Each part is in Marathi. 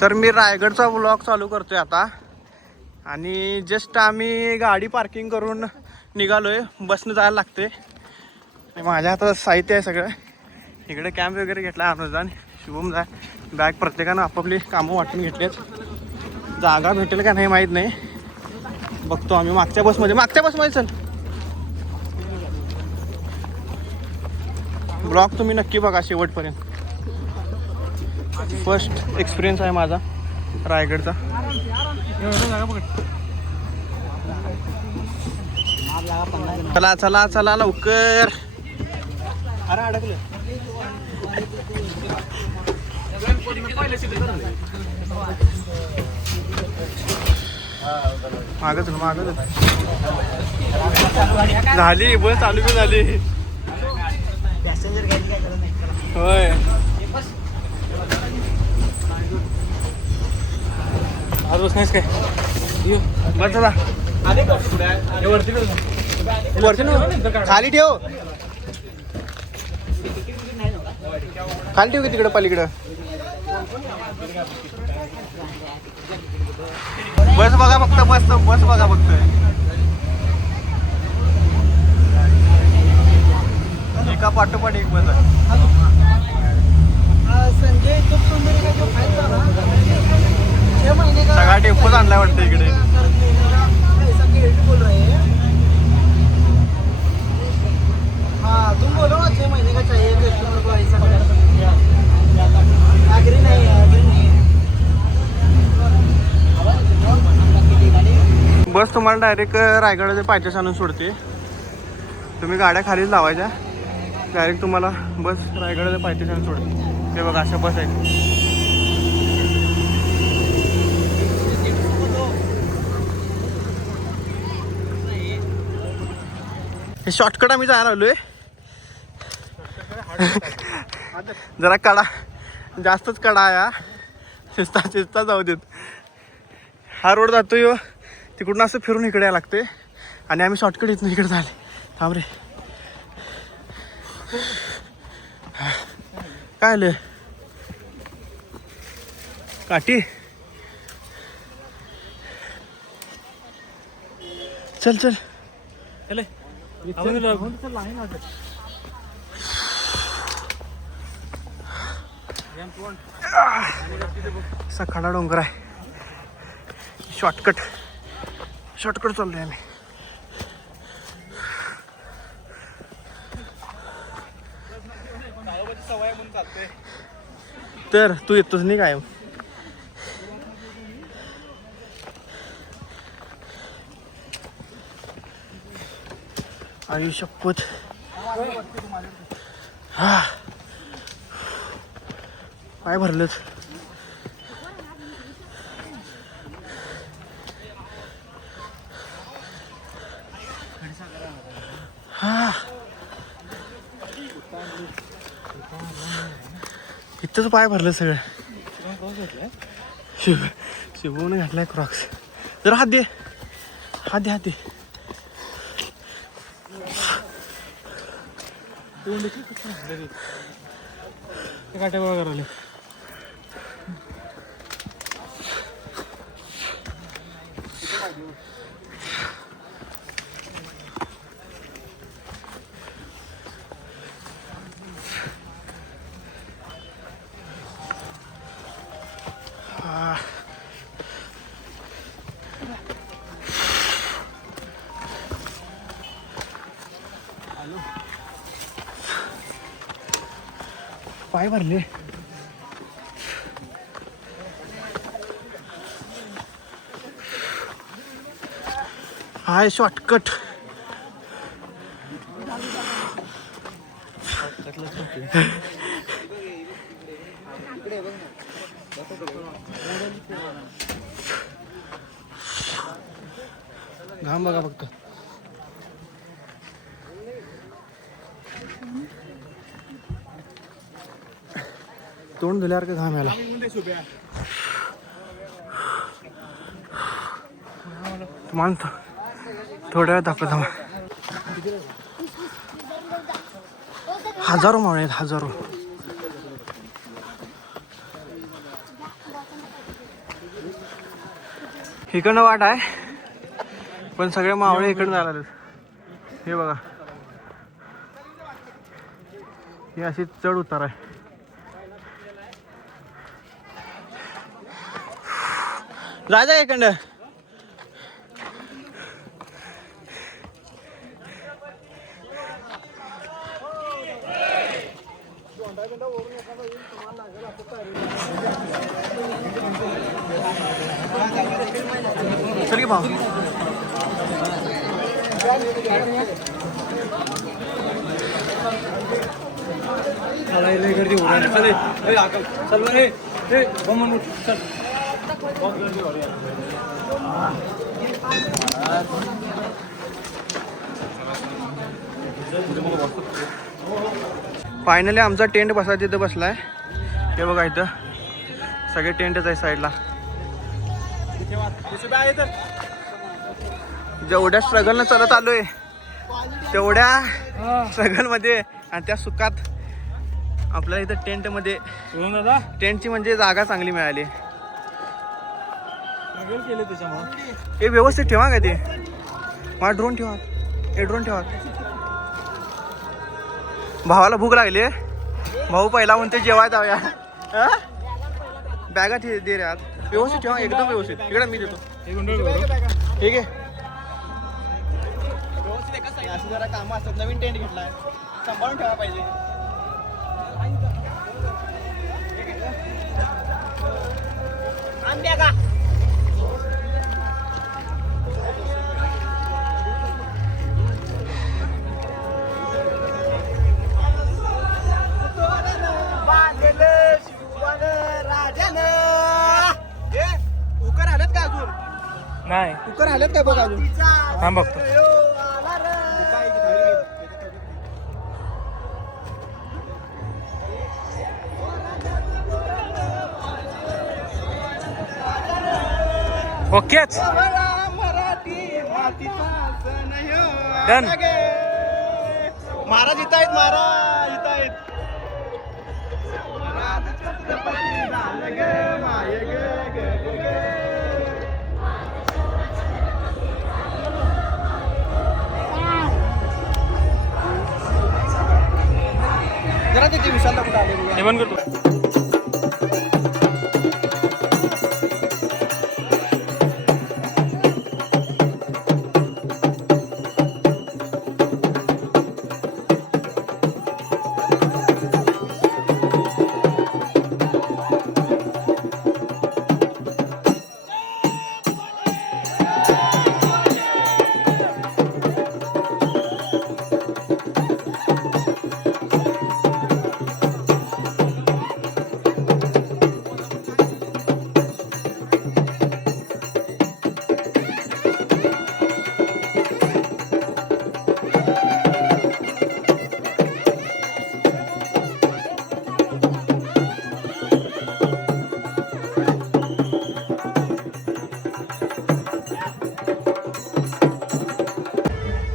तर मी रायगडचा व्लॉग चालू करतोय आता आणि जस्ट आम्ही गाडी पार्किंग करून निघालोय. बसनं जायला लागते. माझ्या हातात साहित्य आहे सगळं. इकडे कॅम्प वगैरे घेतला अनुदान शुभम जा बॅग प्रत्येकानं आपापली कामं वाटून घेतलेत. जागा भेटेल का नाही माहीत नाही, बघतो आम्ही. मागच्या बसमध्ये चल. ब्लॉग तुम्ही नक्की बघा शेवटपर्यंत. फर्स्ट एक्सपिरियन्स आहे माझा रायगडचा. चला चला चला लवकर. अरे अडकलं. मागच झाली बस चालू बी झाली. होय आज बस नाहीस काय बस चला खाली ठेव. खाली ठेव की तिकडं पलीकडं. बस बघा फक्त बस बघा फक्त. एका पाठोपाठ एक बस आहे. सगळा टेम्पोच आणलाय वाटतं इकडे. तुम बोलो ना 6 महीने का चाहिए कस्टमर को ऐसा एग्री नहीं है. बस तुम्हाला डायरेक्ट रायगडाच्या पायथ्याशी आणून सोडते. तुम्ही गाड्या खालीच लावायच्या. डायरेक्ट तुम्हाला बस रायगडाच्या पायथ्याशी आणून सोडते. हे बघा अशा बस आहेत. हे शॉर्टकट आम्ही जायला आलोय. जरा कडा जास्तच कडा आहे. शिस्ता जाऊ देत. हा रोड जातोय तिकडून असं फिरून इकडे यायला लागते आणि आम्ही शॉर्टकट इथून इकडे झाले. थांब रे. काय आलं काठी. चल चल असा खडा डोंगर आहे. शॉर्टकट चाललोय आम्ही. तर तू येतोच नाही काय. आई शपथ. हा काय भरलेत. हा इथंच पाय भरले सगळे. शिवून घातलाय क्रॉक्स. जरा हात दे. काट्या गोळा करायला. पाय भरले. हाय शॉर्टकट. घाम बघा फक्त. तोंड धुल्यावर का घाम याला. तुम्हाला थोड्या वेळ दाखवत. हजारो मावळे आहेत. हजारो. इकडनं वाट आहे पण सगळे मावळे इकडनं जायला लागलेत. हे बघा ही अशी चढ उतार आहे. जायचं का इकडनं? चल की भाऊ. गर्दी हो रही चल बरे चल. फायनली आमचा टेंट बसा तिथं बसलाय. हे बघा इथं सगळे टेंटच आहे साईडला. जेवढ्या स्ट्रगलनं चालत आलोय तेवढ्या स्ट्रगल मध्ये आणि त्या सुखात आपल्याला इथं टेंट मध्ये टेंटची म्हणजे जागा चांगली मिळाली. हे व्यवस्थित ठेवा काय ते. मला ड्रोन ठेवा. हे ड्रोन ठेवा. भावाला भूक लागली. भाऊ पहिला म्हणते जेवाय जाऊया. बॅगा दे रे आत. व्यवस्थित ठेवा एकदम व्यवस्थित. इकडे मी देतो. ठीक आहे. अशी जरा कामं असतात. नवीन टेंट घेतलाय सांभाळून ठेवा पाहिजे. आंब्या का कुकर आलेत का अजून? नाही कुकर आलेत काय बघ अजून. हा बघतो. ओकेच डन. महाराज इथं आहेत. महाराज इथं आहेत. जरा तिथे विशाल कुठं आले जेवण करतो.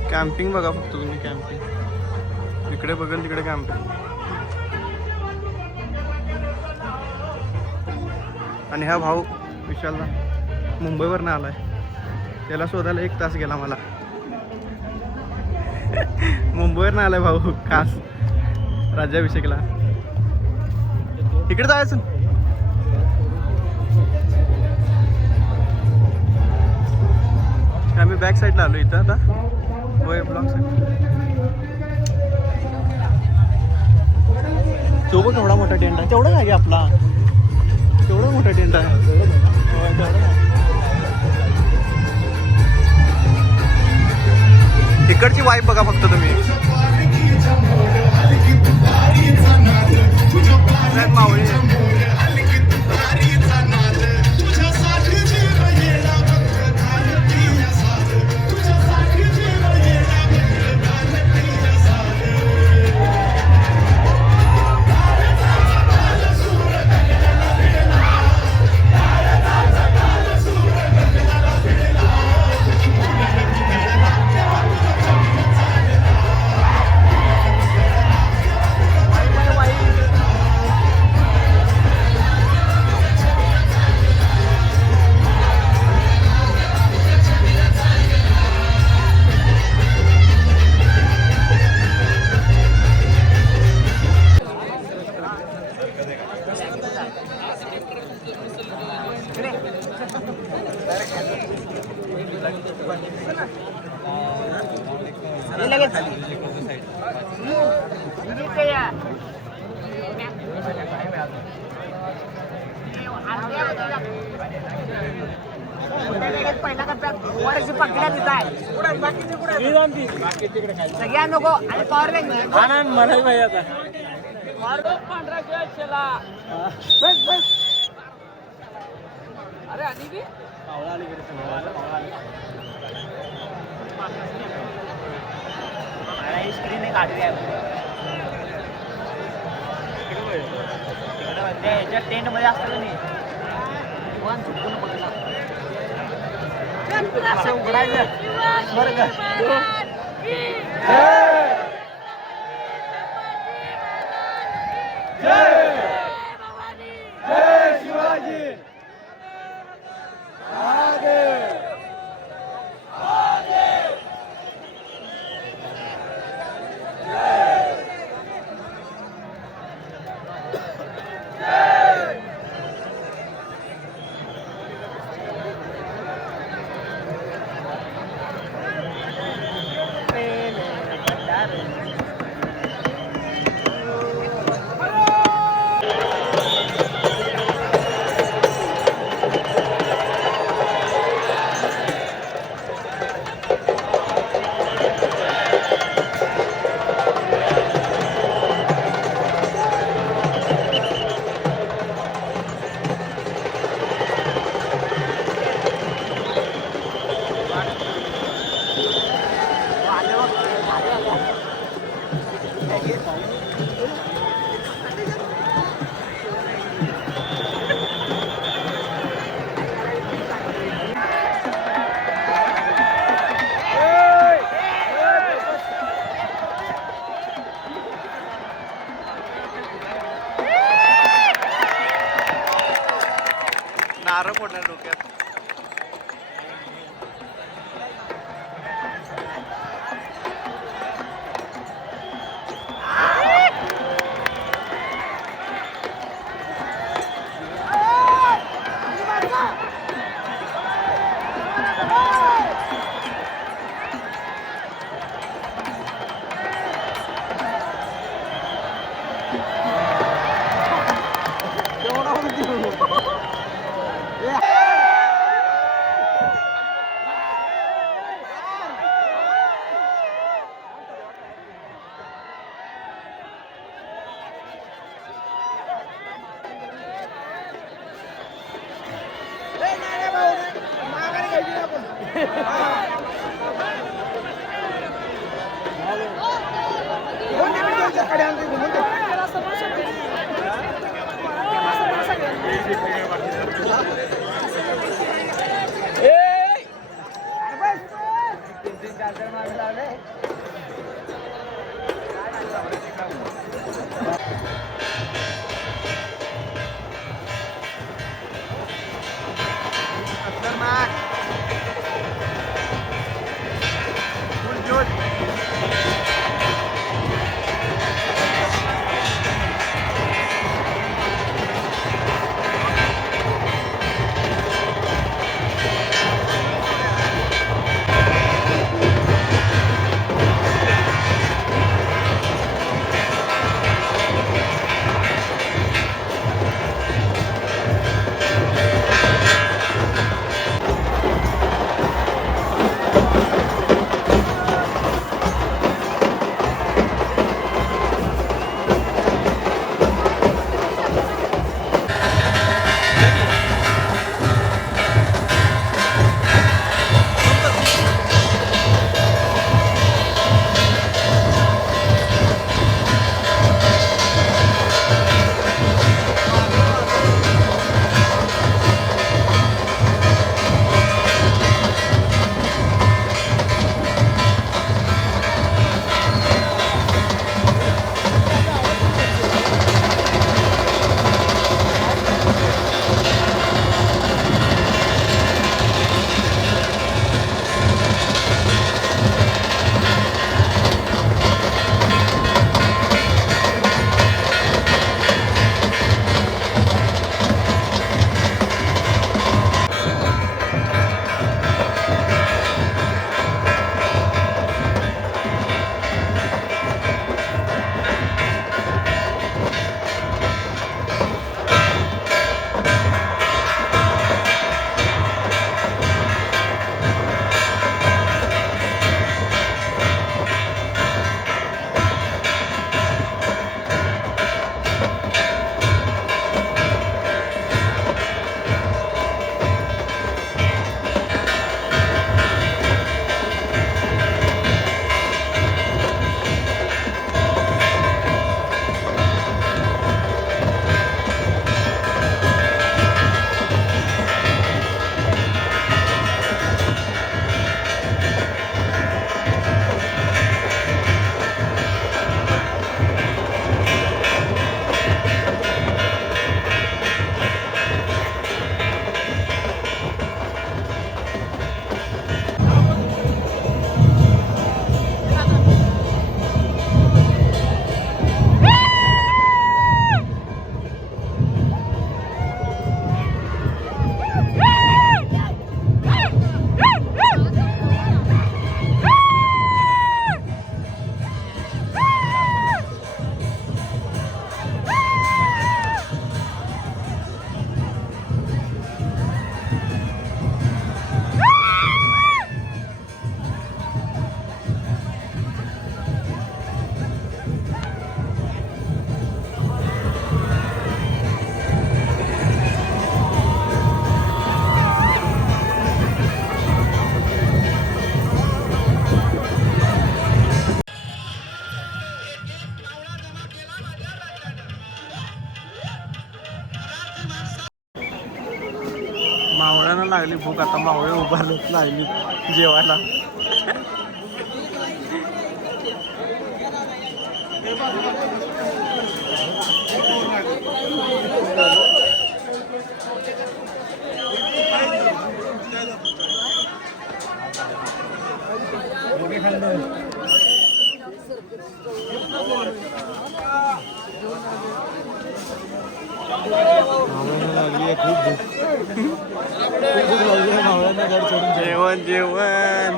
कॅम्पिंग बघा फक्त तुम्ही. कॅम्पिंग इकडे बघेल तिकडे कॅम्पिंग. आणि हा भाऊ विशालला मुंबईवरनं आलाय. त्याला शोधायला 1 तास गेला मला. मुंबईवरनं आलाय भाऊ खास राज्याभिषेकला. इकडे जायचं. आम्ही बॅक साईडला आलो इथं आता. होय ब्लॉक साईड. तो बघ केवढा मोठा टेंट आहे. तेवढा आहे आपला. केवढा मोठा टेंट आहे. इकडची वाईब बघा फक्त तुम्ही. मावळी पहिला वरची पकडा तिथं आहे सगळ्या नको आणि पॉवर बँक मला पाहिजे आता बस बस अरे आणि बी स्क्रीन काढली याच्या टेंट मध्ये असतं का नाही असं उघडायचं स्वर्ग नारळ फोडणार डोक्यात मावळ्यानं लागली भूक आता मावळे उभारलेत लागली जेवायला. जेवण जेवण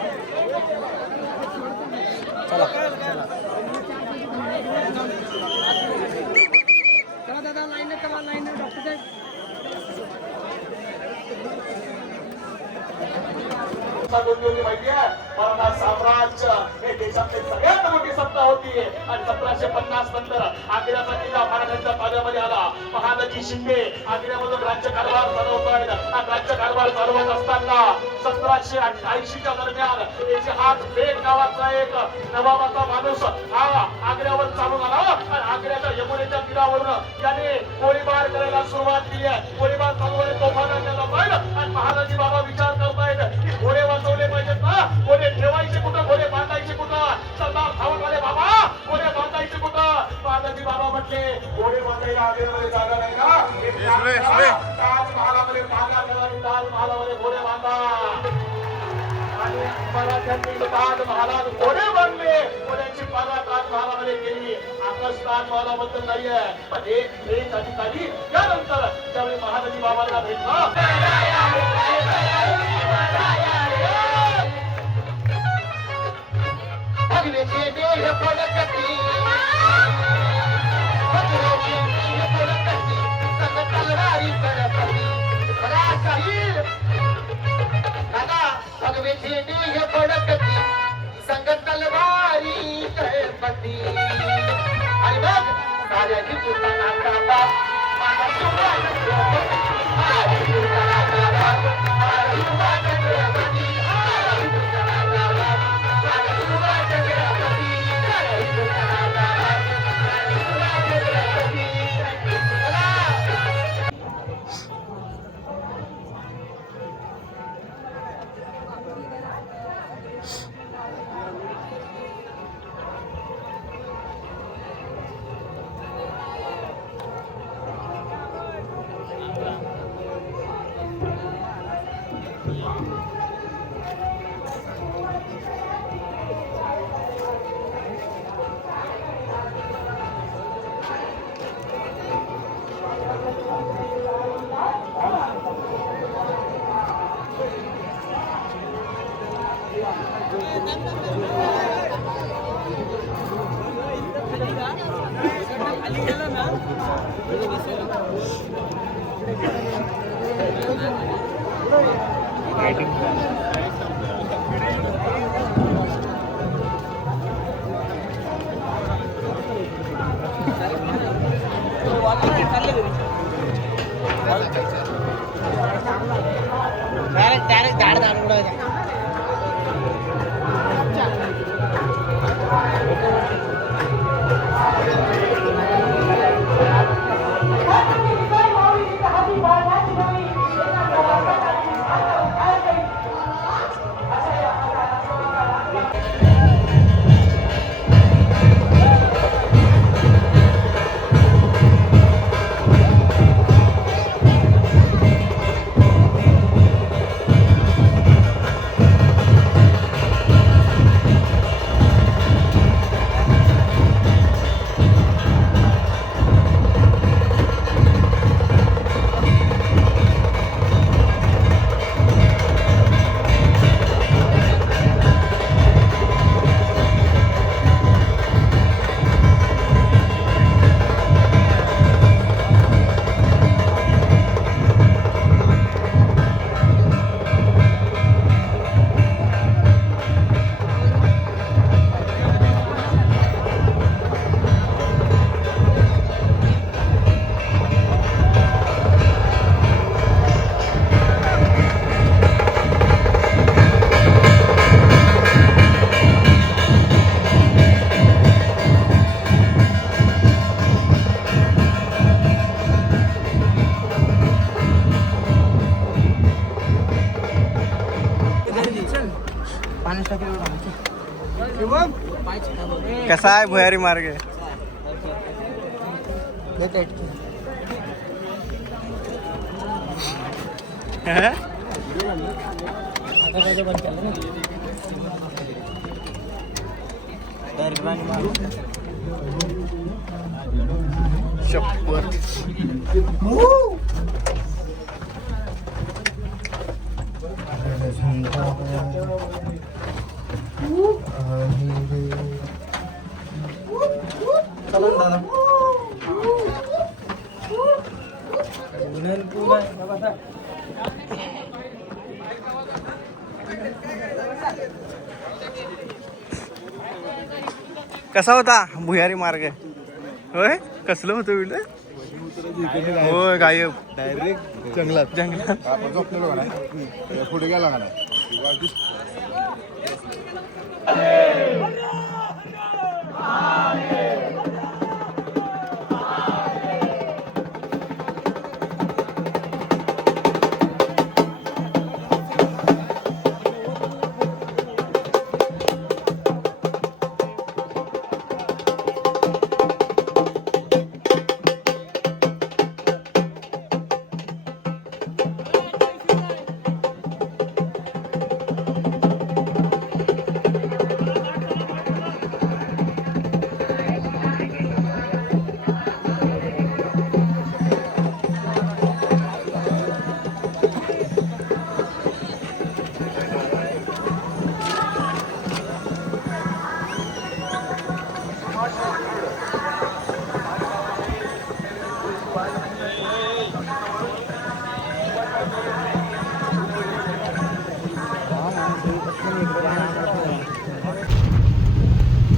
माहिती आहे मराठा साम्राज्य हे देशातली सगळ्यात मोठी सत्ता होती आणि 1750 नंतर आग्र्याचा किल्ला मराठ्यांच्या ताब्यामध्ये आला. महादजी शिंदे आग्र्यामधून राज्यकारभार चालवतायत. राज्यकारभार चालवत असताना 1780च्या दरम्यान इतिहास बेग नावाचा एक नवाबाचा माणूस हा आग्र्यावर चालून आला आणि आग्र्याच्या यमुनेच्या तीरावरून त्याने गोळीबार करायला सुरुवात केली आहे. गोळीबार चालू आहे, तोफा टाकल्या जात आणि महादजी बाबा विचार करतायत की घोडे वाचवले पाहिजेत ना, घोडे ठेवायचे कुठं, घोडे बांधायचे कुठं. सरदार धावत आले, बाबा घोडे बांधायचे कुठं. महादजी बाबा म्हटले घोडे बांधायला आग्र्यामध्ये जागा नाही ना, ताजमहालामध्ये जागा ठेवा आणि ताजमहालामध्ये घोडे बांधा. आणि मराठ्यांनी ताजमहालात घोडे बांधले, घोड्यांची बागा ताजमहालामध्ये गेली. आकाश ताजमहालाबद्दल नाहीये, पण एक अधिकारी त्यानंतर त्यावेळी महादजी बाबांना भेटला. संगत तलवारी गणपती आणि मग साऱ्याची पुस्तकांचा बाप माझा डायरेक्ट धाड धाड उडवायचा. कसा आहे भुयारी मार्ग? शपथ. कसा होता भुयारी मार्ग? होय, कसलं होतं बिल? होय, गायब डायरेक्ट जंगलात जंगलात. आपण झोपलेलो का पुढे गेला का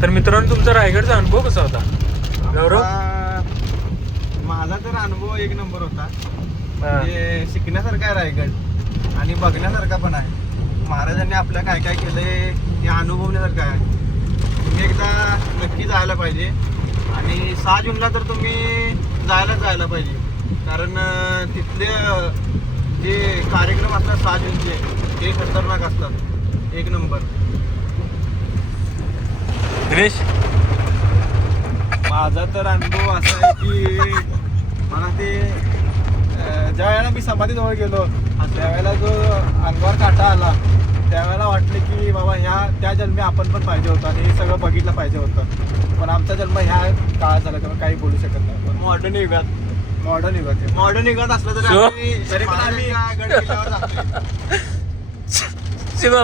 तर मित्रांनो, तुमचा रायगडचा अनुभव कसा होता गौरव? माझा तर अनुभव एक नंबर होता. म्हणजे शिकण्यासारखा आहे रायगड आणि बघण्यासारखा पण आहे. महाराजांनी आपल्या काय काय केलंय हे अनुभवण्यासारखं आहे. तुम्ही एकदा नक्की जायला पाहिजे आणि 6 जूनला तर तुम्ही जायला पाहिजे. कारण तिथले जे कार्यक्रम असतात 6 जूनचे ते खतरनाक असतात, एक नंबर. दिनेश, माझा तर अनुभव असा आहे की मला ते ज्या वेळेला मी समाधीजवळ गेलो त्यावेळेला जो अंगावर काटा आला त्यावेळेला वाटले की बाबा त्या जन्मी आपण पण पाहिजे होतं आणि हे सगळं बघितलं पाहिजे होतं. पण आमचा जन्म ह्या काळात झाला त्यामुळे काही बोलू शकत नाही. पण मॉडर्न युगात असलं तरी So? तरी पण आम्ही गड किल्ल्यावर जातोय. शिवा